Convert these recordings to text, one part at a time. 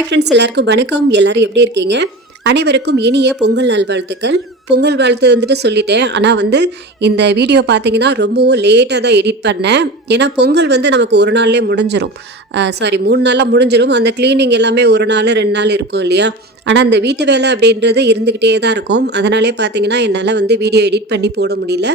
Hi friends எல்லாருக்கும் வணக்கம். எல்லாரும் எப்படி இருக்கீங்க? அனைவருக்கும் இனிய பொங்கல் நல்வாழ்த்துக்கள். பொங்கல் வாழ்த்து வந்துட்டு சொல்லிட்டேன். ஆனால் வந்து இந்த வீடியோ பார்த்தீங்கன்னா ரொம்பவும் லேட்டாக தான் எடிட் பண்ணேன். ஏன்னா பொங்கல் வந்து நமக்கு ஒரு நாள்லேயே முடிஞ்சிடும் சாரி மூணு நாளாக முடிஞ்சிடும் அந்த க்ளீனிங் எல்லாமே ஒரு நாள் ரெண்டு நாள் இருக்கும் இல்லையா? ஆனால் அந்த வீட்டு வேலை அப்படின்றது இருந்துக்கிட்டே தான் இருக்கும். அதனாலே பார்த்தீங்கன்னா என்னால் வந்து வீடியோ எடிட் பண்ணி போட முடியல.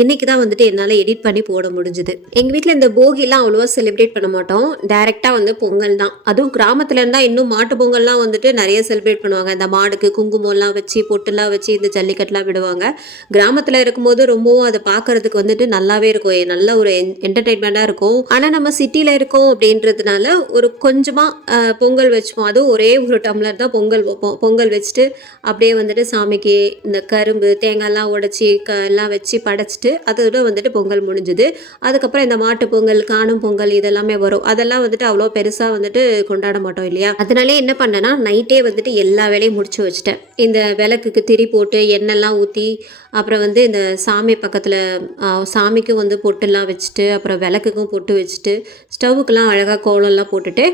இன்றைக்கி தான் வந்துட்டு என்னால் எடிட் பண்ணி போட முடிஞ்சுது. எங்கள் வீட்டில் இந்த போகிலாம் அவ்வளோவா செலிப்ரேட் பண்ண மாட்டோம். டைரெக்டாக வந்து பொங்கல் தான். அதுவும் கிராமத்தில் இருந்தால் இன்னும் மாட்டு பொங்கல்லாம் வந்துட்டு நிறைய செலிப்ரேட் பண்ணுவாங்க. இந்த மாடுக்கு குங்குமம்லாம் வச்சு பொட்டுலாம் வச்சு இந்த ஜல்லிக்கட்டுலாம் விடுவாங்க. கிராமத்தில் இருக்கும்போது ரொம்பவும் அதை பார்க்கறதுக்கு வந்துட்டு நல்லாவே இருக்கும். நல்ல ஒரு என்டர்டெயின்மெண்ட்டாக இருக்கும். ஆனால் நம்ம சிட்டியில் இருக்கோம் அப்படின்றதுனால ஒரு கொஞ்சமாக பொங்கல் வச்சுப்போம். அதுவும் ஒரே ஒரு டம்ளர் தான் பொங்கல் வைப்போம். பொங்கல் வச்சுட்டு அப்படியே வந்துட்டு சாமிக்கு இந்த கரும்பு தேங்காய்லாம் உடைச்சி க எல்லாம் வச்சு படைச்சிட்டு அதோட வந்துட்டு பொங்கல் முடிஞ்சுது. அதுக்கப்புறம் இந்த மாட்டு பொங்கல் காணும் பொங்கல் இதெல்லாமே வரும். அதெல்லாம் வந்துட்டு அவ்வளோ பெருசாக வந்துட்டு கொண்டாட மாட்டோம் இல்லையா? அதனாலே என்ன பண்ணேன்னா நைட்டே வந்துட்டு எல்லா வேலையும் முடிச்சு வச்சுட்டேன். இந்த விளக்குக்கு திரி போட்டு எண்ணெய்லாம் ஊற்றி அப்புறம் வந்து இந்த சாமி பக்கத்தில் சாமிக்கும் வந்து பொட்டெல்லாம் வச்சுட்டு அப்புறம் விளக்குக்கும் பொட்டு வச்சுட்டு ஸ்டவ்வுக்கெல்லாம் அழகாக கோலம்லாம் போட்டுட்டு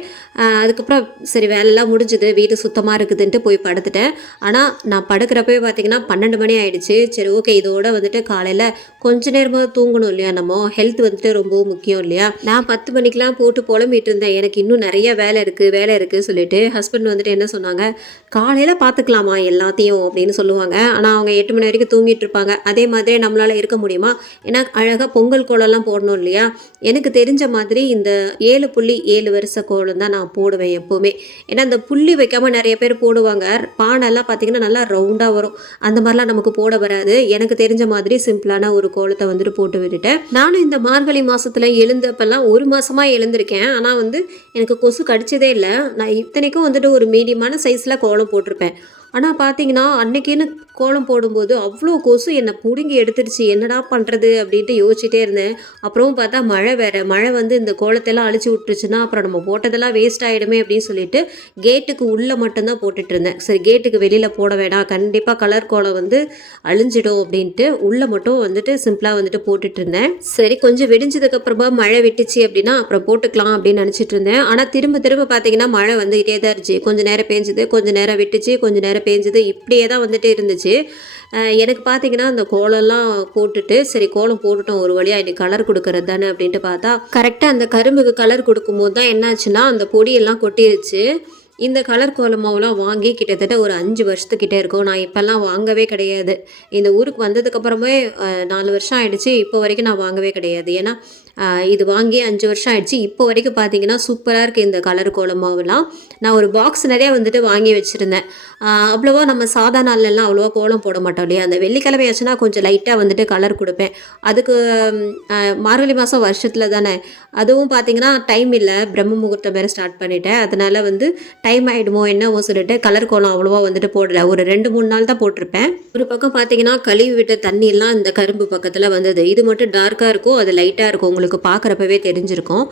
அதுக்கப்புறம் சரி வேலைலாம் முடிஞ்சுது வீடு சுத்தமாக இருக்குதுன்ட்டு போய் படுத்துட்டேன். ஆனால் நான் படுக்கிறப்பவே பார்த்தீங்கன்னா பன்னெண்டு மணி ஆகிடுச்சு சரி ஓகே இதோட வந்துட்டு காலையில் கொஞ்ச நேரமாக தூங்கணும் இல்லையா நம்ம? ஹெல்த் வந்துட்டு ரொம்ப முக்கியம் இல்லையா? நான் பத்து மணிக்கெலாம் போட்டு புலம்பிட்டு இருந்தேன். எனக்கு இன்னும் நிறைய வேலை இருக்குது வேலை இருக்குது சொல்லிட்டு ஹஸ்பண்ட் வந்துட்டு என்ன சொன்னாங்க? காலையில் பார்த்துக்கலாமா எல்லாத்தையும் அப்படின்னு சொல்லுவாங்க. ஆனால் அவங்க எட்டு மணி வரைக்கும் தூங்கிட்டு இருப்பாங்க அதே மாதிரி நம்மளால் இருக்க முடியுமா? ஏன்னா அழகாக பொங்கல் கோலம்லாம் போடணும் இல்லையா? எனக்கு தெரிஞ்ச மாதிரி இந்த ஏழு புள்ளி ஏழு வருஷ கோலம் தான் நான் போடுவேன் எப்போவுமே. ஏன்னா இந்த புள்ளி வைக்காமல் நிறைய பேர் போடுவாங்க. பானைலாம் பார்த்தீங்கன்னா நல்லா ரவுண்டாக வரும். அந்த மாதிரிலாம் நமக்கு போட வராது. எனக்கு தெரிஞ்ச மாதிரி சிம்பிளான ஒரு கோலத்தை வந்துட்டு போட்டு விட்டுட்டேன். நானும் இந்த மார்கழி மாதத்தில் எழுந்தப்பெல்லாம் ஒரு மாதமாக எழுந்திருக்கேன். ஆனால் வந்து எனக்கு கொசு கடிச்சதே இல்லை. நான் இத்தனைக்கும் வந்துட்டு ஒரு மீடியமான சைஸில் கோலம் போட்டிருப்பேன். ஆனால் பார்த்தீங்கன்னா அன்னைக்குன்னு கோலம் போடும்போது அவ்வளோ கொசு என்னை பிடுங்கி எடுத்துருச்சு என்னடா பண்ணுறது அப்படின்ட்டு யோசிச்சுட்டே இருந்தேன். அப்புறம் பார்த்தா மழை வேறு. மழை வந்து இந்த கோலத்தெல்லாம் அழிச்சு விட்டுருச்சுன்னா அப்புறம் நம்ம போட்டதெல்லாம் வேஸ்ட் ஆகிடுமே அப்படின்னு சொல்லிட்டு கேட்டுக்கு உள்ளே மட்டும்தான் போட்டுட்டு இருந்தேன். சரி கேட்டுக்கு வெளியில் போட வேண்டாம் கண்டிப்பாக கலர் கோலம் வந்து அழிஞ்சிடும் அப்படின்ட்டு உள்ளே மட்டும் வந்துட்டு சிம்பிளாக வந்துட்டு போட்டுட்டு இருந்தேன். சரி கொஞ்சம் வெடிஞ்சதுக்கப்புறமா மழை விட்டுச்சு அப்படின்னா அப்புறம் போட்டுக்கலாம் அப்படின்னு நினச்சிட்டு இருந்தேன். ஆனால் திரும்ப திரும்ப பார்த்தீங்கன்னா மழை வந்துகிட்டே தான் இருந்துச்சு. கொஞ்ச நேரம் பேஞ்சுது கொஞ்சம் நேரம் விட்டுச்சு கொஞ்சம் நேரம் பேஞ்சது. இப்படியே தான் வந்துட்டு இருந்துச்சு. எனக்கு பார்த்தீங்கன்னா அந்த கோலம்லாம் போட்டுட்டு சரி கோலம் போட்டுட்டோம் ஒரு வழியாக இன்னைக்கு கலர் கொடுக்கறது தானே அப்படின்ட்டு பார்த்தா கரெக்டாக அந்த கரும்புக்கு கலர் கொடுக்கும்போது தான் என்னாச்சுன்னா அந்த பொடியெல்லாம் கொட்டிருச்சு. இந்த கலர் கோலமாவெலாம் வாங்கி கிட்டத்தட்ட ஒரு அஞ்சு வருஷத்துக்கிட்டே இருக்கும். நான் இப்போல்லாம் வாங்கவே கிடையாது. இந்த ஊருக்கு வந்ததுக்கப்புறமே நாலு வருஷம் ஆயிடுச்சு. இப்போ வரைக்கும் நான் வாங்கவே கிடையாது. ஏன்னா இது வாங்கி அஞ்சு வருஷம் ஆயிடுச்சு. இப்போ வரைக்கும் பார்த்தீங்கன்னா சூப்பராக இருக்குது இந்த கலர் கோலமாவெல்லாம். நான் ஒரு பாக்ஸ் நிறையா வந்துட்டு வாங்கி வச்சுருந்தேன். அவ்வளோவா நம்ம சாதா நாள்லலாம் அவ்வளோவா கோலம் போட மாட்டோம் இல்லையா? அந்த வெள்ளிக்கிழமை ஆச்சுன்னா கொஞ்சம் லைட்டாக வந்துட்டு கலர் கொடுப்பேன். அதுக்கு மார்கழி மாதம் வருஷத்தில் தானே. அதுவும் பார்த்தீங்கன்னா டைம் இல்லை. பிரம்ம முகூர்த்தம் வேறு ஸ்டார்ட் பண்ணிட்டேன். அதனால் வந்து டைம் ஆகிடுமோ என்னவோ சொல்லிட்டு கலர் கோலம் அவ்வளோவா வந்துட்டு போடலை. ஒரு ரெண்டு மூணு நாள் தான் போட்டிருப்பேன். ஒரு பக்கம் பார்த்தீங்கன்னா கழுவி விட்ட தண்ணியெல்லாம் இந்த கரும்பு பக்கத்தில் வந்தது. இது மட்டும் டார்க்காக இருக்கும் அது லைட்டாக இருக்கும் உங்களுக்கு பார்க்குறப்பவே தெரிஞ்சிருக்கும்.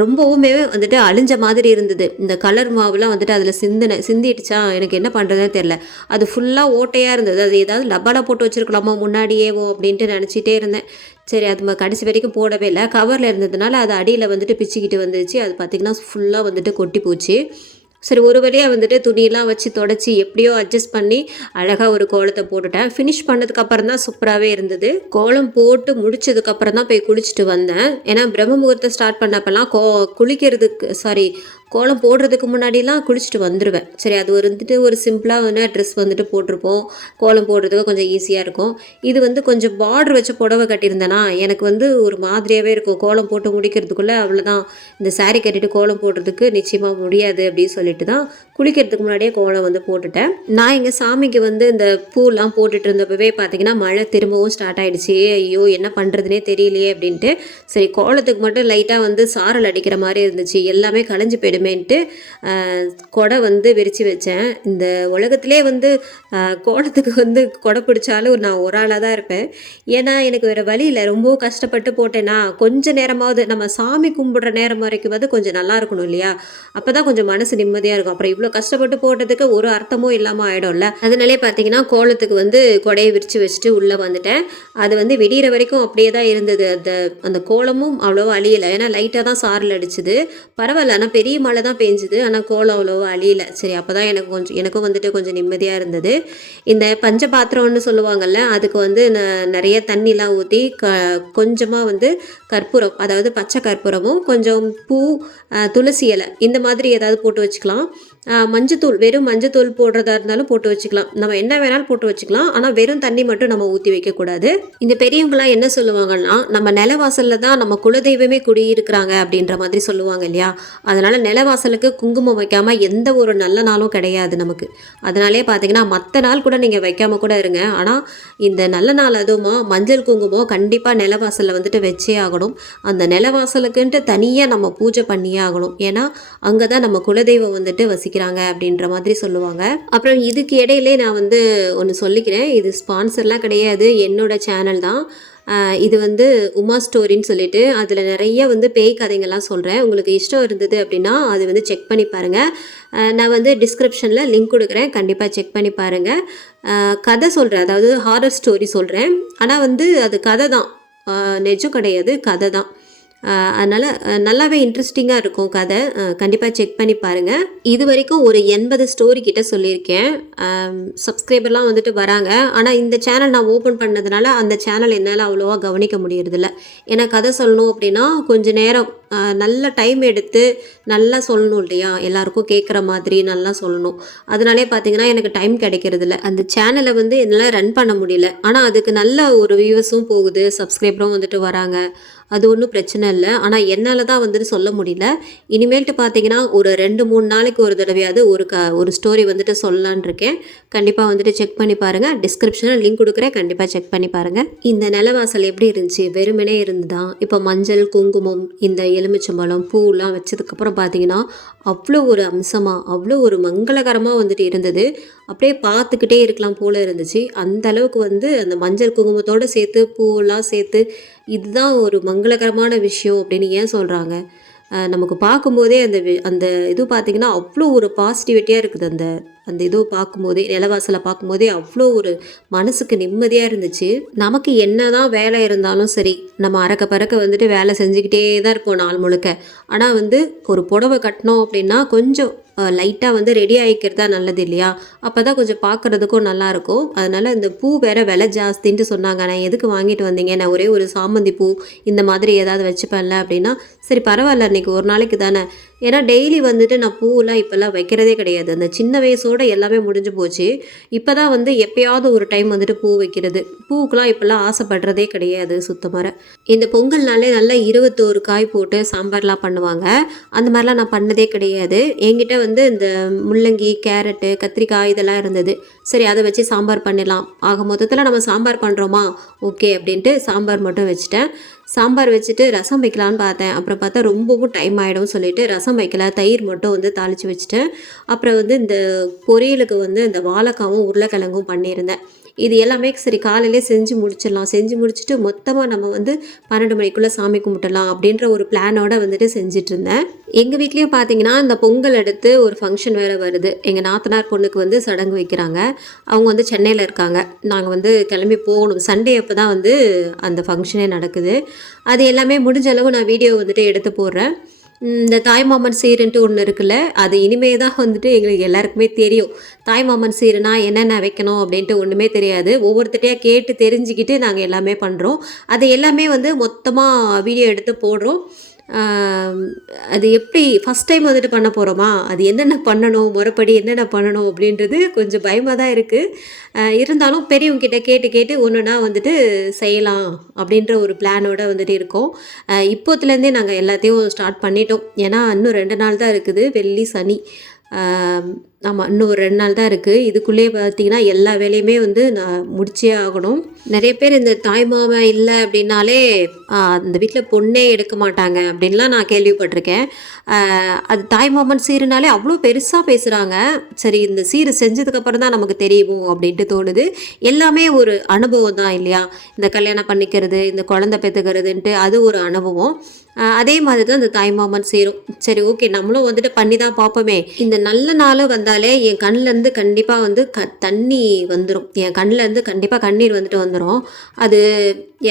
ரொம்பவுமே வந்துட்டு அழிஞ்ச மாதிரி இருந்தது. இந்த கலர் மாவுலாம் வந்துட்டு அதில் சிந்தின சிந்திடுச்சா? எனக்கு என்ன பண்ணுறதுனே தெரில அது ஃபுல்லாக ஓட்டையாக இருந்தது. அது ஏதாவது லப்பால போட்டு வச்சிருக்கலாமா முன்னாடியேவோ அப்படின்ட்டு நினச்சிட்டே இருந்தேன். சரி அது கடைசி வரைக்கும் போடவே இல்லை. கவரில் இருந்ததுனால அது அடியில் வந்துட்டு பிச்சுக்கிட்டு வந்துச்சு அது பார்த்திங்கன்னா ஃபுல்லாக வந்துட்டு கொட்டி போச்சு. சரி ஒரு வழியாக வந்துட்டு துணியெல்லாம் வச்சு தொடச்சி எப்படியோ அட்ஜஸ்ட் பண்ணி அழகாக ஒரு கோலத்தை போட்டுட்டேன். ஃபினிஷ் பண்ணதுக்கு அப்புறம் தான் சூப்பராகவே இருந்தது. கோலம் போட்டு முடிச்சதுக்கப்புறம் தான் போய் குளிச்சுட்டு வந்தேன். ஏன்னா பிரம்ம முகூர்த்தம் ஸ்டார்ட் பண்ணப்பெல்லாம் கோ குளிக்கிறதுக்கு சாரி கோலம் போடுறதுக்கு முன்னாடிலாம் குளிச்சுட்டு வந்துடுவேன் சரி அது வந்துட்டு ஒரு சிம்பிளாக வந்து ட்ரெஸ் வந்துட்டு போட்டிருப்போம். கோலம் போடுறதுக்கு கொஞ்சம் ஈஸியாக இருக்கும். இது வந்து கொஞ்சம் பார்டர் வச்ச புடவை கட்டியிருந்தேனா எனக்கு வந்து ஒரு மாதிரியாகவே இருக்கும். கோலம் போட்டு முடிக்கிறதுக்குள்ளே அவ்வளோதான் இந்த சாரீ கட்டிட்டு கோலம் போடுறதுக்கு நிச்சயமாக முடியாது அப்படின்னு சொல்லிட்டு தான் குளிக்கிறதுக்கு முன்னாடியே கோலம் வந்து போட்டுட்டேன். நான் எங்கள் சாமிக்கு வந்து இந்த பூலாம் போட்டுட்டு இருந்தப்பவே பார்த்தீங்கன்னா மழை திரும்பவும் ஸ்டார்ட் ஆகிடுச்சு ஐயோ என்ன பண்ணுறதுனே தெரியலையே அப்படின்ட்டு. சரி கோலத்துக்கு மட்டும் லைட்டாக வந்து சாரல் அடிக்கிற மாதிரி இருந்துச்சு. எல்லாமே களைஞ்சு போயிடும் ஆஹ், கொடை வந்து விரித்து வச்சேன். இந்த உலகத்திலே வந்து கோலத்துக்கு வந்து கொடை பிடிச்சாலும் நான் ஒரு ஆளாக தான் இருப்பேன். ஏன்னா எனக்கு வேறு வழி இல்லை. ரொம்ப கஷ்டப்பட்டு போட்டேன்னா கொஞ்சம் நேரமாவது நம்ம சாமி கும்பிடுற நேரம் வரைக்கும் வந்து கொஞ்சம் நல்லா இருக்கணும் இல்லையா? அப்போ தான் கொஞ்சம் மனசு நிம்மதியாக இருக்கும். அப்புறம் இவ்வளோ கஷ்டப்பட்டு போட்டதுக்கு ஒரு அர்த்தமும் இல்லாமல் ஆகிடும்ல அதனாலே பார்த்தீங்கன்னா கோலத்துக்கு வந்து கொடையை விரித்து வச்சுட்டு உள்ளே வந்துட்டேன். அது வந்து விடிகிற வரைக்கும் அப்படியே தான் இருந்தது. அந்த அந்த கோலமும் அவ்வளோவா அழியலை. ஏன்னா லைட்டாக தான் சாரல் அடிச்சுது. பரவாயில்ல. ஆனால் பெரிய மழை தான் பெஞ்சுது. ஆனால் கோலம் அவ்வளோவா அழியல. சரி அப்போ தான் எனக்கு கொஞ்சம் எனக்கும் வந்துட்டு கொஞ்சம் நிம்மதியாக இருந்தது. இந்த பஞ்ச பாத்திரம்னு சொல்லுவாங்கல்ல அதுக்கு வந்து ந- நிறைய தண்ணிலாம் ஊற்றி க கொஞ்சமாக வந்து கற்பூரம் அதாவது பச்சை கற்பூரமும் கொஞ்சம் பூ துளசி இலை இந்த மாதிரி ஏதாவது போட்டு வச்சுக்கலாம். மஞ்சத்தூள் வெறும் மஞ்சத்தூள் போடுறதா இருந்தாலும் போட்டு வச்சுக்கலாம். நம்ம என்ன வேணாலும் போட்டு வச்சுக்கலாம். ஆனால் வெறும் தண்ணி மட்டும் நம்ம ஊற்றி வைக்கக்கூடாது. இந்த பெரியவங்களாம் என்ன சொல்லுவாங்கன்னா நம்ம நிலவாசலில் தான் நம்ம குலதெய்வமே குடியிருக்கிறாங்க அப்படின்ற மாதிரி சொல்லுவாங்க இல்லையா? அதனால் நிலவாசலுக்கு குங்குமம் வைக்காமல் எந்த ஒரு நல்ல நாளும் கிடையாது நமக்கு. அதனாலே பார்த்தீங்கன்னா மற்ற நாள் கூட நீங்கள் வைக்காமல் கூட இருங்க. ஆனால் இந்த நல்ல நாள் அதுவுமா மஞ்சள் குங்குமம் கண்டிப்பாக நிலவாசலில் வந்துட்டு வச்சே ஆகணும். அந்த நிலவாசலுக்குன்ட்டு தனியாக நம்ம பூஜை பண்ணியே ஆகணும். ஏன்னா அங்கே தான் நம்ம குலதெய்வம் வந்துட்டு வசிக்கிறாங்க அப்படின்ற மாதிரி சொல்லுவாங்க. அப்புறம் இதுக்கு இடையிலே நான் வந்து ஒன்று சொல்லிக்கிறேன். இது ஸ்பான்சர்லாம் கிடையாது. என்னோட சேனல் தான். இது வந்து உமா ஸ்டோரின்னு சொல்லிட்டு அதில் நிறைய வந்து பேய் கதைங்கள்லாம் சொல்கிறேன் உங்களுக்கு இஷ்டம் இருந்தது அப்படின்னா அது வந்து செக் பண்ணி பாருங்கள் நான் வந்து டிஸ்கிரிப்ஷனில் லிங்க் கொடுக்குறேன். கண்டிப்பாக செக் பண்ணி பாருங்கள் கதை சொல்கிறேன் அதாவது ஹாரர் ஸ்டோரி சொல்கிறேன் ஆனால் வந்து அது கதை தான். நெஜம் கிடையாது. கதை தான். அதனால் நல்லாவே இன்ட்ரெஸ்டிங்காக இருக்கும் கதை. கண்டிப்பாக செக் பண்ணி பாருங்கள் இது வரைக்கும் ஒரு எண்பது ஸ்டோரி கிட்ட சொல்லியிருக்கேன். சப்ஸ்கிரைபர்லாம் வந்துட்டு வராங்க. ஆனால் இந்த சேனல் நான் ஓப்பன் பண்ணதுனால அந்த சேனல் என்னால் அவ்வளோவா கவனிக்க முடியறதில்ல. ஏன்னா கதை சொல்லணும் அப்படின்னா கொஞ்ச நேரம் நல்ல டைம் எடுத்து நல்லா சொல்லணும் இல்லையா? எல்லாருக்கும் கேட்குற மாதிரி நல்லா சொல்லணும். அதனாலே பார்த்தீங்கன்னா எனக்கு டைம் கிடைக்கிறதில்ல. அந்த சேனலை வந்து என்னால் ரன் பண்ண முடியல. ஆனால் அதுக்கு நல்ல ஒரு வியூவர்ஸும் போகுது. சப்ஸ்கிரைபரும் வந்துட்டு வராங்க. அது ஒன்றும் பிரச்சனை இல்லை. ஆனால் என்னால் தான் வந்துட்டு சொல்ல முடியல. இனிமேல்ட்டு பார்த்தீங்கன்னா ஒரு ரெண்டு மூணு நாளைக்கு ஒரு தடவையாவது ஒரு க ஒரு ஸ்டோரி வந்துட்டு சொல்லலான் இருக்கேன். கண்டிப்பாக வந்துட்டு செக் பண்ணி பாருங்கள் டிஸ்கிரிப்ஷனில் லிங்க் கொடுக்குறேன். கண்டிப்பாக செக் பண்ணி பாருங்கள் இந்த நிலவாசல் எப்படி இருந்துச்சு? வெறுமனே இருந்துதான் இப்போ மஞ்சள் குங்குமம் இந்த எலுமிச்சம்பழம் பூலாம் வச்சதுக்கப்புறம் பார்த்தீங்கன்னா அவ்வளோ ஒரு அம்சமாக அவ்வளோ ஒரு மங்களகரமாக வந்துட்டு இருந்தது. அப்படியே பார்த்துக்கிட்டே இருக்கலாம் போல இருந்துச்சு. அந்த அளவுக்கு வந்து அந்த மஞ்சள் குங்குமத்தோடு சேர்த்து பூவெல்லாம் சேர்த்து இதுதான் ஒரு மங்களகரமான விஷயம் அப்படின்னு ஏன் சொல்கிறாங்க நமக்கு பார்க்கும்போதே அந்த அந்த இது பார்த்திங்கன்னா அவ்வளோ ஒரு பாசிட்டிவிட்டியாக இருக்குது அந்த அந்த இது பார்க்கும்போதே நிலவாசலை பார்க்கும்போதே அவ்வளோ ஒரு மனசுக்கு நிம்மதியாக இருந்துச்சு. நமக்கு என்ன தான் வேலை இருந்தாலும் சரி நம்ம அறக்க பறக்க வந்துட்டு வேலை செஞ்சுக்கிட்டே தான் இருப்போம் நாள் முழுக்க. ஆனால் வந்து ஒரு புடவை கட்டினோம் அப்படின்னா கொஞ்சம் லைட்டாக வந்து ரெடி ஆகிக்கிறதா நல்லது இல்லையா? அப்போ தான் கொஞ்சம் பார்க்குறதுக்கும் நல்லாயிருக்கும் அதனால் இந்த பூ வேறு விலை ஜாஸ்தின்ட்டு சொன்னாங்க. நான் எதுக்கு வாங்கிட்டு வந்தீங்க? நான் ஒரே ஒரு சாமந்தி பூ இந்த மாதிரி ஏதாவது வச்சுப்பேன்ல அப்படின்னா சரி பரவாயில்ல இன்றைக்கி ஒரு நாளைக்கு தானே. ஏன்னா டெய்லி வந்துட்டு நான் பூவெலாம் இப்போல்லாம் வைக்கிறதே கிடையாது. அந்த சின்ன வயசோட எல்லாமே முடிஞ்சு போச்சு. இப்போ தான் வந்து எப்பயாவது ஒரு டைம் வந்துட்டு பூ வைக்கிறது. பூவுக்கெலாம் இப்போல்லாம் ஆசைப்படுறதே கிடையாது சுத்தமாக இந்த பொங்கல்னாலே நல்லா இருபத்தோரு காய் போட்டு சாம்பார்லாம் பண்ணுவாங்க. அந்த மாதிரிலாம் நான் பண்ணதே கிடையாது. என்கிட்ட வந்து இந்த முள்ளங்கி கேரட்டு கத்திரிக்காய் இதெல்லாம் இருந்தது. சரி அதை வச்சு சாம்பார் பண்ணிடலாம். ஆக மொத்தத்தில் நம்ம சாம்பார் பண்ணுறோமா ஓகே அப்படின்ட்டு சாம்பார் மட்டும் வச்சுட்டேன். சாம்பார் வச்சுட்டு ரசம் வைக்கலான்னு பார்த்தேன். அப்புறம் பார்த்தா ரொம்பவும் டைம் ஆகிடும் சொல்லிட்டு ரசம் வைக்கல. தயிர் மட்டும் வந்து தாளித்து வச்சுட்டேன். அப்புறம் வந்து இந்த பொரியலுக்கு வந்து இந்த வாழைக்காவும் உருளைக்கிழங்கும் பண்ணியிருந்தேன். இது எல்லாமே சரி காலையிலே செஞ்சு முடிச்சிடலாம். செஞ்சு முடிச்சுட்டு மொத்தமாக நம்ம வந்து பன்னெண்டு மணிக்குள்ளே சாமி கும்பிட்டலாம் அப்படின்ற ஒரு பிளானோட வந்துட்டு செஞ்சுட்டு இருந்தேன் எங்கள் வீட்லேயும் பார்த்தீங்கன்னா இந்த பொங்கல் அடுத்து ஒரு ஃபங்க்ஷன் வேறு வருது. எங்கள் நாத்தனார் பொண்ணுக்கு வந்து சடங்கு வைக்கிறாங்க. அவங்க வந்து சென்னையில் இருக்காங்க. நாங்கள் வந்து கிளம்பி போகணும். சண்டே அப்போ தான் வந்து அந்த ஃபங்க்ஷனே நடக்குது. அது எல்லாமே முடிஞ்ச அளவு நான் வீடியோ வந்துட்டு எடுத்து போடுறேன். இந்த தாய்மாமன் சீருன்ட்டு ஒன்று இருக்குல்ல அது இனிமே தான் வந்துட்டு எங்களுக்கு எல்லாருக்குமே தெரியும். தாய்மாமன் சீருனா என்னென்ன வைக்கணும் அப்படின்ட்டு ஒன்றுமே தெரியாது. ஒவ்வொருத்தட்டையாக கேட்டு தெரிஞ்சுக்கிட்டு நாங்கள் எல்லாமே பண்ணுறோம் அது எல்லாமே வந்து மொத்தமாக வீடியோ எடுத்து போடுறோம். அது எப்படி ஃபஸ்ட் டைம் வந்துட்டு பண்ண போகிறோமா அது என்னென்ன பண்ணணும்? முறைப்படி என்னென்ன பண்ணணும்? அப்படின்றது கொஞ்சம் பயமாக தான் இருக்குது இருந்தாலும் பெரியவங்கிட்ட கேட்டு கேட்டு ஒன்றுனா வந்துட்டு செய்யலாம் அப்படின்ற ஒரு பிளானோட வந்துட்டு இருக்கோம். இப்போத்துலேருந்தே நாங்கள் எல்லாத்தையும் ஸ்டார்ட் பண்ணிட்டோம். ஏன்னா இன்னும் ரெண்டு நாள் தான் இருக்குது. வெள்ளி சனி. ஆமாம் இன்னும் ஒரு ரெண்டு நாள் தான் இருக்குது இதுக்குள்ளேயே பார்த்தீங்கன்னா எல்லா வேலையுமே வந்து நான் முடிச்சே ஆகணும். நிறைய பேர் இந்த தாய்மாமன் இல்லை அப்படின்னாலே அந்த வீட்டில் பொண்ணே எடுக்க மாட்டாங்க அப்படின்லாம் நான் கேள்விப்பட்டிருக்கேன். அது அது தாய்மாமன் சீருனாலே அவ்வளோ பெருசாக பேசுகிறாங்க சரி இந்த சீரு செஞ்சதுக்கப்புறம் தான் நமக்கு தெரியுமோ அப்படின்ட்டு தோணுது. எல்லாமே ஒரு அனுபவம் தான் இல்லையா? இந்த கல்யாணம் பண்ணிக்கிறது இந்த குழந்தை பெற்றுக்கிறதுன்ட்டு அது ஒரு அனுபவம். அதே மாதிரி தான் இந்த தாய்மாமன் சேரும். சரி ஓகே நம்மளும் வந்துட்டு பண்ணி தான் பார்ப்போமே. இந்த நல்ல நாள் வந்தாலே என் கண்ணிலேருந்து கண்டிப்பாக வந்து க தண்ணி வந்துடும் என் கண்ணிலேருந்து கண்டிப்பாக கண்ணீர் வந்துட்டு வந்துடும் அது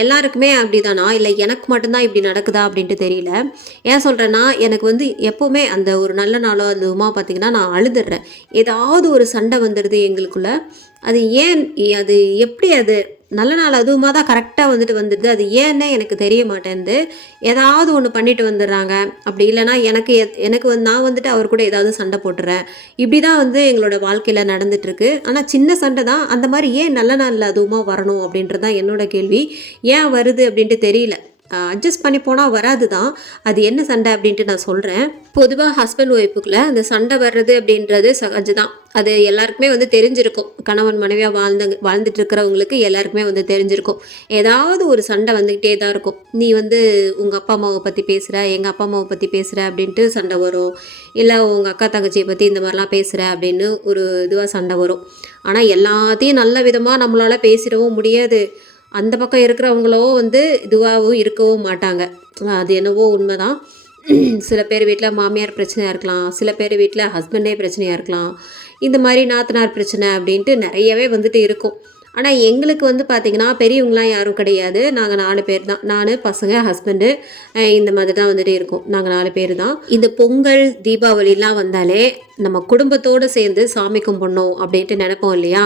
எல்லாருக்குமே அப்படிதானா? இல்லை எனக்கு மட்டும்தான் இப்படி நடக்குதா அப்படின்ட்டு தெரியல. ஏன் சொல்கிறேன்னா எனக்கு வந்து எப்போவுமே அந்த ஒரு நல்ல நாளோ அந்த உமா பார்த்திங்கன்னா நான் அழுதுடுறேன். ஏதாவது ஒரு சண்டை வந்துடுது எங்களுக்குள்ள. அது ஏன் அது எப்படி அது நல்ல நாள் அதுவுமா தான் கரெக்டாக வந்துட்டு வந்துடுது அது ஏன்னே எனக்கு தெரிய மாட்டேன்து. ஏதாவது ஒன்று பண்ணிட்டு வந்துடுறாங்க. அப்படி இல்லைன்னா எனக்கு எத்- எனக்கு வந்து நான் வந்துட்டு அவர் கூட ஏதாவது சண்டை போட்டுறேன். இப்படி தான் வந்து எங்களோட வாழ்க்கையில் நடந்துட்டுருக்கு. ஆனால் சின்ன சண்டை தான். அந்த மாதிரி ஏன் நல்ல நாளில் அதுவுமா வரணும் அப்படின்றது தான் என்னோட கேள்வி. ஏன் வருது அப்படின்ட்டு தெரியல. அட்ஜஸ்ட் பண்ணி போனால் வராது தான் அது என்ன சண்டை அப்படின்ட்டு நான் சொல்கிறேன் பொதுவாக ஹஸ்பண்ட் ஒய்ஃபுக்குள்ள அந்த சண்டை வர்றது அப்படின்றது சகஜ தான் அது எல்லாருக்குமே வந்து தெரிஞ்சிருக்கும். கணவன் மனைவியாக வாழ்ந்து வாழ்ந்துட்டு இருக்கிறவங்களுக்கு எல்லாருக்குமே வந்து தெரிஞ்சிருக்கும். ஏதாவது ஒரு சண்டை வந்துக்கிட்டே தான் இருக்கும். நீ வந்து உங்கள் அப்பா அம்மாவை பற்றி பேசுகிற எங்கள் அப்பா அம்மாவை பற்றி பேசுகிற அப்படின்ட்டு சண்டை வரும். இல்லை உங்கள் அக்கா தங்கச்சியை பற்றி இந்த மாதிரிலாம் பேசுகிற அப்படின்னு ஒரு இதுவாக சண்டை வரும். ஆனால் எல்லாத்தையும் நல்ல விதமாக நம்மளால் பேசிடவும் முடியாது. அந்த பக்கம் இருக்கிறவங்களோ வந்து இதுவாகவும் இருக்கவும் மாட்டாங்க. அது என்னவோ உண்மைதான். சில பேர் வீட்டில் மாமியார் பிரச்சனையாக இருக்கலாம் சில பேர் வீட்டில் ஹஸ்பண்டே பிரச்சனையாக இருக்கலாம். இந்த மாதிரி நாத்தனார் பிரச்சனை அப்படின்ட்டு நிறையவே வந்துட்டு இருக்கும். ஆனால் எங்களுக்கு வந்து பார்த்திங்கன்னா பெரியவங்களாம் யாரும் கிடையாது. நாங்கள் நாலு பேர் தான். நான் பசங்க ஹஸ்பண்டு இந்த மாதிரி தான் வந்துட்டு இருக்கோம். நாங்கள் நாலு பேர் தான். இந்த பொங்கல் தீபாவளிலாம் வந்தாலே நம்ம குடும்பத்தோடு சேர்ந்து சாமி கும்பிடணும் அப்படின்ட்டு நினைப்போம் இல்லையா?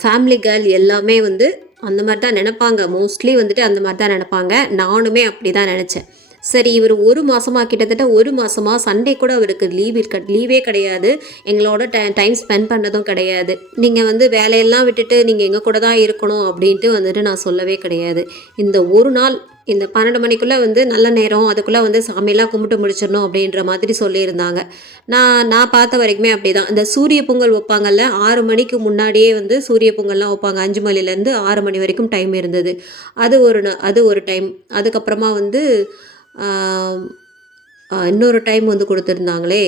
ஃபேமிலி கேர்ள் எல்லாமே வந்து அந்த மாதிரி தான் நினைப்பாங்க. மோஸ்ட்லி வந்துட்டு அந்த மாதிரி தான் நினைப்பாங்க. நானுமே அப்படி தான் நினச்சேன். சரி இவர் ஒரு மாதமாக கிட்டத்தட்ட ஒரு மாதமாக சண்டே கூட அவருக்கு லீவ் இருக்க லீவே கிடையாது. எங்களோட டை டைம் ஸ்பெண்ட் பண்ணதும் கிடையாது. நீங்கள் வந்து வேலையெல்லாம் விட்டுட்டு நீங்கள் எங்கள் கூட தான் இருக்கணும் அப்படின்ட்டு வந்துட்டு நான் சொல்லவே கிடையாது. இந்த ஒரு நாள் இந்த பன்னெண்டு மணிக்குள்ளே வந்து நல்ல நேரம் அதுக்குள்ளே வந்து சாமியெல்லாம் கும்பிட்டு முடிச்சிடணும் அப்படின்ற மாதிரி சொல்லியிருந்தாங்க. நான் நான் பார்த்த வரைக்குமே அப்படி தான் இந்த சூரிய பொங்கல் வைப்பாங்கல்ல ஆறு மணிக்கு முன்னாடியே வந்து சூரிய பொங்கல்லாம் வைப்பாங்க. அஞ்சு மணிலேருந்து ஆறு மணி வரைக்கும் டைம் இருந்தது. அது ஒரு ந- அது ஒரு டைம் அதுக்கப்புறமா வந்து இன்னொரு டைம் வந்து கொடுத்துருந்தாங்களே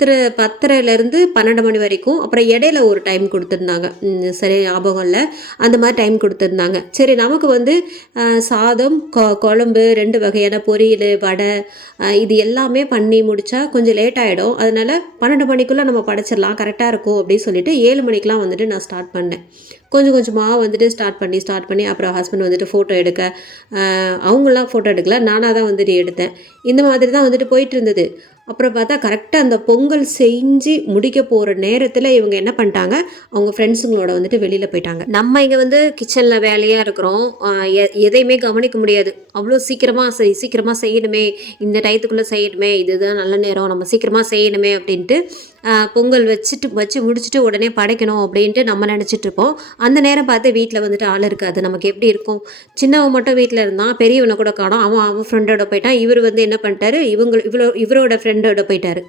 பத்தரை பத்தரைலேருந்து பன்னெண்டு மணி வரைக்கும் அப்புறம் இடையில ஒரு டைம் கொடுத்துருந்தாங்க. சரி ஞாபகம் இல்லை. அந்த மாதிரி டைம் கொடுத்துருந்தாங்க. சரி நமக்கு வந்து சாதம் கொ குழம்பு ரெண்டு வகையான பொரியல் வடை இது எல்லாமே பண்ணி முடித்தா கொஞ்சம் லேட் ஆகிடும் அதனால் பன்னெண்டு மணிக்குள்ளே நம்ம படைச்சிடலாம். கரெக்டாக இருக்கும் அப்படின்னு சொல்லிட்டு ஏழு மணிக்கெலாம் வந்துட்டு நான் ஸ்டார்ட் பண்ணேன். கொஞ்சம் கொஞ்சமாக வந்துட்டு ஸ்டார்ட் பண்ணி ஸ்டார்ட் பண்ணி அப்புறம் ஹஸ்பண்ட் வந்துட்டு ஃபோட்டோ எடுக்க அவங்களாம் ஃபோட்டோ எடுக்கல. நானாக தான் வந்துட்டு எடுத்தேன். இந்த மாதிரி தான் வந்துட்டு போயிட்டு இருந்தது. அப்புறம் பார்த்தா கரெக்டாக அந்த பொங்கல் செஞ்சு முடிக்க போகிற நேரத்தில் இவங்க என்ன பண்ணிட்டாங்க? அவங்க ஃப்ரெண்ட்ஸுங்களோட வந்துட்டு வெளியில் போயிட்டாங்க. நம்ம இங்கே வந்து கிச்சனில் வேலையாக இருக்கிறோம். எ- எதையுமே கவனிக்க முடியாது. அவ்வளோ சீக்கிரமாக செய் சீக்கிரமாக செய்யணுமே. இந்த டயத்துக்குள்ளே செய்யணுமே. இதுதான் நல்ல நேரம். நம்ம சீக்கிரமாக செய்யணுமே அப்படின்ட்டு பொங்கல் வச்சுட்டு வச்சு முடிச்சுட்டு உடனே படைக்கணும் அப்படின்ட்டு நம்ம நினச்சிட்டு இருப்போம். அந்த நேரம் பார்த்து வீட்டில் வந்துட்டு ஆள் இருக்காது. நமக்கு எப்படி இருக்கும்? சின்னவன் மட்டும் வீட்டில் இருந்தான் பெரியவனை கூட காணும். அவன் அவன் ஃப்ரெண்டோட போயிட்டான். இவர் வந்து என்ன பண்ணிட்டாரு? இவங்க இவ்வளோ இவரோட ஃப்ரெண்டோட போயிட்டாரு.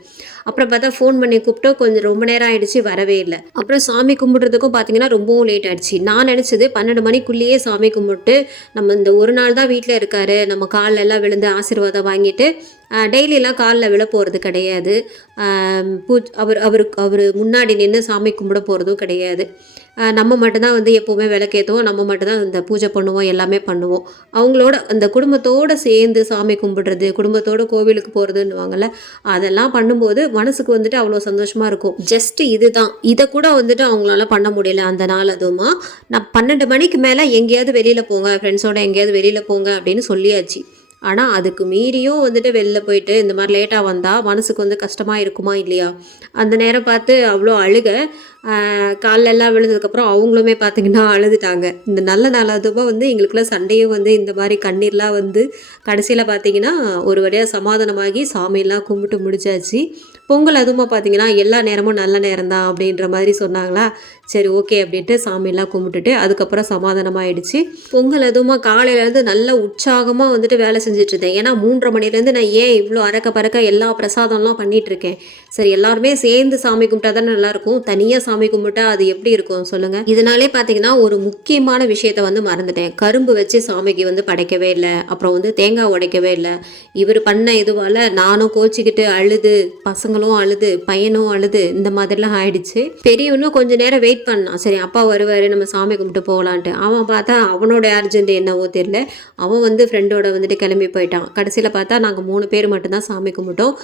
அப்புறம் பார்த்தா ஃபோன் பண்ணி கூப்பிட்டோம் கொஞ்சம் ரொம்ப நேரம் ஆயிடுச்சு வரவே இல்லை. அப்புறம் சாமி கும்பிட்றதுக்கும் பார்த்தீங்கன்னா ரொம்பவும் லேட் ஆயிடுச்சு. நான் நினச்சது பன்னெண்டு மணிக்குள்ளேயே சாமி கும்பிட்டு நம்ம இந்த ஒரு நாள் தான் வீட்டில் இருக்காரு. நம்ம காலில் எல்லாம் விழுந்து ஆசீர்வாதம் வாங்கிட்டு டெய்லியெலாம் காலில் விழ போகிறது கிடையாது. பூ பூஜ் அவர் அவருக்கு அவர் முன்னாடி நின்று சாமி கும்பிட போகிறதும் கிடையாது. நம்ம மட்டும்தான் வந்து எப்போவுமே விளக்கேற்றுவோம் நம்ம மட்டும்தான் இந்த பூஜை பண்ணுவோம். எல்லாமே பண்ணுவோம். அவங்களோட அந்த குடும்பத்தோடு சேர்ந்து சாமி கும்பிடுறது குடும்பத்தோட கோவிலுக்கு போகிறதுன்னுவாங்கள்ல அதெல்லாம் பண்ணும்போது மனசுக்கு வந்துட்டு அவ்வளோ சந்தோஷமாக இருக்கும். ஜஸ்ட் இதுதான். இதை கூட வந்துட்டு அவங்களால பண்ண முடியல அந்த நாள் அதுவுமா. நான் பன்னெண்டு மணிக்கு மேலே எங்கேயாவது வெளியில் போங்க ஃப்ரெண்ட்ஸோட எங்கேயாவது வெளியில் போங்க அப்படின்னு சொல்லியாச்சு. ஆனால் அதுக்கு மீறியும் வந்துட்டு வெளில போயிட்டு இந்த மாதிரி லேட்டாக வந்தால் மனசுக்கு வந்து கஷ்டமாக இருக்குமா இல்லையா? அந்த நேரம் பார்த்து அவ்வளோ அழுக. காலெல்லாம் எல்லாம் விழுந்ததுக்கப்புறம் அவங்களுமே பார்த்திங்கன்னா அழுதுட்டாங்க. இந்த நல்ல நாள் வந்து எங்களுக்குள்ள சண்டையும் வந்து இந்த மாதிரி கண்ணீர்லாம் வந்து கடைசியில் பார்த்தீங்கன்னா ஒரு வழியாக சமாதானமாகி சாமியெல்லாம் கும்பிட்டு முடிச்சாச்சு. பொங்கல் அதுவுமா பார்த்தீங்கன்னா எல்லா நேரமும் நல்ல நேரம் தான் அப்படின்ற மாதிரி சொன்னாங்களா? சரி ஓகே அப்படின்ட்டு சாமியெல்லாம் கும்பிட்டுட்டு அதுக்கப்புறம் சமாதானமாகிடுச்சு பொங்கல் அதுவுமா காலையிலேருந்து நல்ல உற்சாகமாக வந்துட்டு வேலை செஞ்சிட்ருந்தேன் ஏன்னா மூன்றரை மணிலேருந்து நான் ஏன் இவ்வளோ அறக்க பறக்க எல்லா பிரசாதம்லாம் பண்ணிகிட்ருக்கேன் சரி எல்லாருமே சேர்ந்து சாமி கும்பிட்டா தானே நல்லாயிருக்கும் தனியாக சாமி கும்பிட்டா அது எப்படி இருக்கும் சொல்லுங்க. இதனாலே பார்த்தீங்கன்னா ஒரு முக்கியமான விஷயத்த வந்து மறந்துட்டேன். கரும்பு வச்சு சாமிக்கு வந்து படைக்கவே இல்லை. அப்புறம் வந்து தேங்காய் உடைக்கவே இல்லை. இவர் பண்ண இதுவால் நானும் கோச்சிக்கிட்டு அழுது பசங்களும் அழுது பையனும் அழுது இந்த மாதிரிலாம் ஆயிடுச்சு. பெரியவனும் கொஞ்ச நேரம் வெயிட் பண்ணான். சரி அப்பா வருவார் நம்ம சாமி கும்பிட்டு போகலான்ட்டு. அவன் பார்த்தா அவனோட அர்ஜென்ட் என்னவோ தெரியல. அவன் வந்து ஃப்ரெண்டோட வந்துட்டு கிளம்பி போயிட்டான். கடைசியில் பார்த்தா நாங்கள் மூணு பேர் மட்டும்தான் சாமி கும்பிட்டோம்.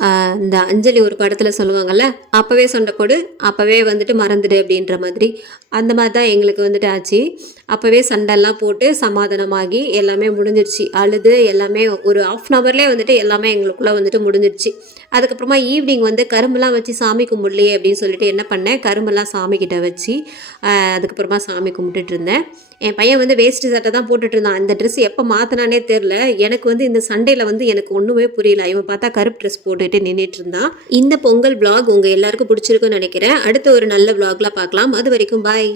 இந்த அஞ்சலி ஒரு படத்தில் சொல்லுவாங்கல்ல அப்போவே சொன்ன கொடு அப்போவே வந்துட்டு மறந்து மறந்துடு அப்படின்ற மாதிரி. அந்த மாதிரி தான் எங்களுக்கு வந்துட்டு ஆச்சு. அப்போவே சண்டைலாம் போட்டு சமாதானமாகி எல்லாமே முடிஞ்சிருச்சு. அழுது எல்லாமே ஒரு ஆஃப் அன் ஹவர்லேயே வந்துட்டு எல்லாமே எங்களுக்குள்ளே வந்துட்டு முடிஞ்சிருச்சு. அதுக்கப்புறமா ஈவினிங் வந்து கரும்புலாம் வச்சு சாமி கும்பிடலையே அப்படின்னு சொல்லிட்டு என்ன பண்ணேன்? கரும்பெல்லாம் சாமி கிட்ட வச்சு அதுக்கப்புறமா சாமி கும்பிட்டுட்டு இருந்தேன். என் பையன் வந்து வேஸ்ட் சட்டை தான் போட்டுட்டு இருந்தான். இந்த ட்ரெஸ் எப்போ மாற்றினானே தெரில எனக்கு வந்து இந்த சண்டையில் வந்து எனக்கு ஒன்றுமே புரியல. இவன் பார்த்தா கருப்பு ட்ரெஸ் போட்டுட்டு நின்றுட்டு இருந்தான். இந்த பொங்கல் vlog உங்கள் எல்லாருக்கும் பிடிச்சிருக்குன்னு நினைக்கிறேன். அடுத்த ஒரு நல்ல vlogல பார்க்கலாம். அது வரைக்கும் பாய்